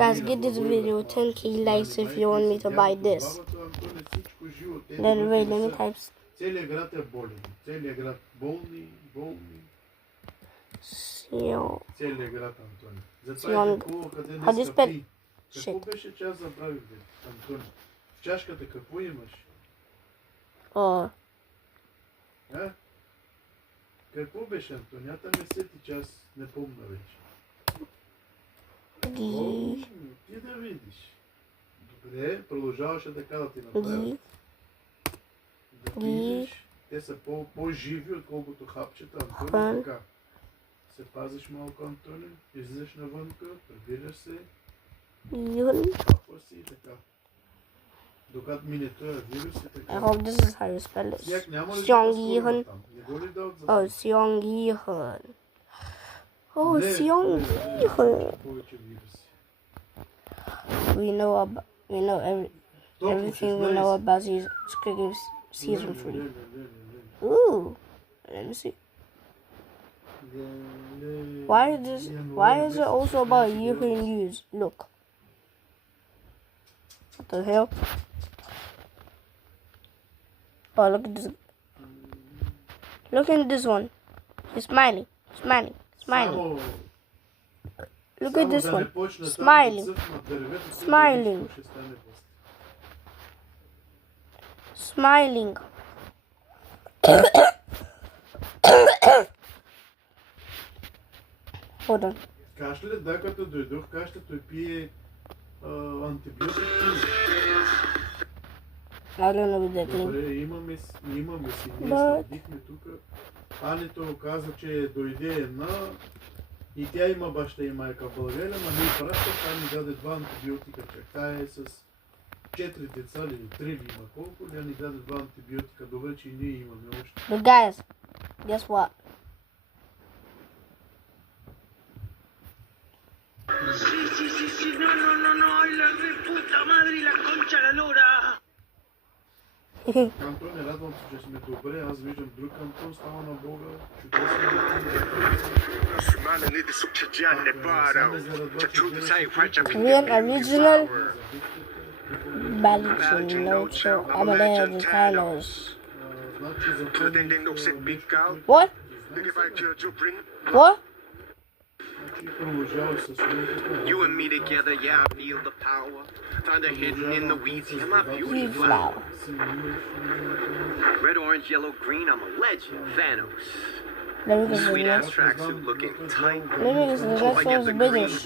Guys, get this video 10k likes if you want me to buy this. Then wait, let me type. Целият град е болен. Целият град болни. Целият град, Антони. Затова е такова, къде не скъпи. Какво беше, че аз забравих, Антони? В чашката какво имаш? Какво беше, Антони? Ата ме сети, че аз не помня вече. Ти да видиш. Добре, продължаваше така да ти направят. Да видиш, те са по-живи, отколкото хапчета, Антони, така. Се пазиш малко, Антони, излизаш навънка, прибираш се. Папа си и така. Докато мине този вирус и така. I hope this is how you spell it. Сняг няма ли да скорва там? Не го ли да отзад? Сьонгихан. Сьонгихан. Повече вируси. We know everything we know about Squid Game season 3. Ooh, let me see. Why is it also about European news? Look. What the hell? Oh, look at this. Look at this one. He's smiling. Look at this one. Smiling. Hold on. Кашля, да, като дойдох, кашля, той пие антибиотик. I don't know what that means. Добре, имаме си. Ние снабдихме тук. Анито каза, че дойде една и тя има баща и майка в България, но не праща, тя ни даде 2 антибиотика. Тя е с 4 деца или 3 ли има колко, тя ни даде 2 антибиотика. Добре, че и ние имаме още. But guys, guess what? Sí, no, ay la reputa madre y la concha la lora. Антон, радвам се, че сме добре. Аз виждам друг Антон, става на Бога. Real original Balchinocho Americanos. What? What? You and me together, yeah, I feel the power. Thunder hidden in the weeds, yeah, my beauty flower. Red, orange, yellow, green, I'm a legend, Thanos. Sweet ass tracksuit looking tight. Let me get the next one's biggest.